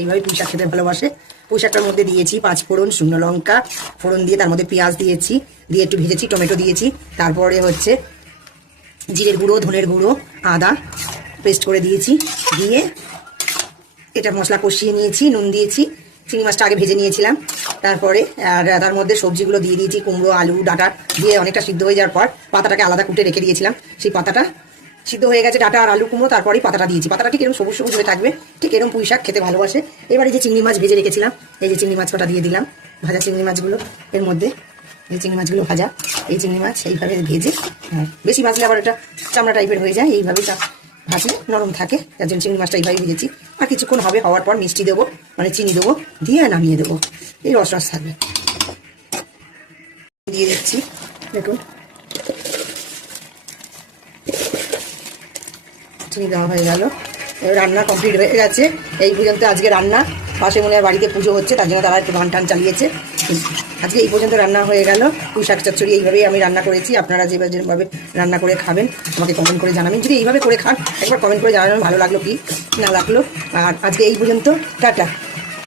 এইভাবে পুঁই শাক খেতে ভালোবাসে। পুঁই শাকটার মধ্যে দিয়েছি 5 ফোড়ন, শুকনো লঙ্কা ফোড়ন দিয়ে তার মধ্যে পেঁয়াজ দিয়েছি, দিয়ে একটু ভেজেছি, টমেটো দিয়েছি, তারপরে হচ্ছে জিরের গুঁড়ো, ধনের গুঁড়ো, আদা পেস্ট করে দিয়েছি, দিয়ে এটা মশলা কষিয়ে নিয়েছি, নুন দিয়েছি, চিংড়ি মাছটা আগে ভেজে নিয়েছিলাম, তারপরে আর তার মধ্যে সবজিগুলো দিয়ে দিয়েছি, কুমড়ো, আলু, ডাঁটা দিয়ে অনেকটা সিদ্ধ হয়ে যাওয়ার পর পাতাটাকে আলাদা কুটে রেখে দিয়েছিলাম। সেই পাতাটা সিদ্ধ হয়ে গেছে, ডাঁটা আর আলু, কুমড়ো, তারপরেই পাতাটা দিয়েছি। পাতাটা ঠিক এরকম সবুজ সবুজ হয়ে থাকবে, ঠিক এরকম পুঁই শাক খেতে ভালোবাসে। এবারে যে চিংড়ি মাছ ভেজে রেখেছিলাম, এই যে চিংড়ি মাছ কটা দিয়ে দিলাম, ভাজা চিংড়ি মাছগুলো এর মধ্যে। এই চিংড়ি মাছগুলো ভাজা, এই চিংড়ি মাছ এইভাবে ভেজে, বেশি ভাজলে আবার এটা চামড়া টাইপের হয়ে যায়, এইভাবে ভাজলে নরম থাকে, তার জন্য চিংড়ি মাছটা এইভাবে ভেজেছি। আর কিছুক্ষণ হবে, হওয়ার পর মিষ্টি দেবো, মানে চিনি দেবো, দিয়ে নামিয়ে দেবো। এই রস রস থাকবে, দিয়ে দিচ্ছি। দেখুন চিনি দেওয়া হয়ে গেল, এবার রান্না কমপ্লিট হয়ে গেছে। এই পর্যন্ত আজকে রান্না। পাশে মনে হয় বাড়িতে পুজো হচ্ছে, তার জন্য তারা একটু ধান টান চালিয়েছে। আজকে এই পর্যন্ত রান্না হয়ে গেল। পুঁই শাক চচ্চড়ি এইভাবেই আমি রান্না করেছি। আপনারা যেভাবে রান্না করে খাবেন আমাকে কমেন্ট করে জানাবেন। যদি এইভাবে করে খান একবার কমেন্ট করে জানাবেন ভালো লাগলো কি না লাগলো। আর আজকে এই পর্যন্ত, টাটা।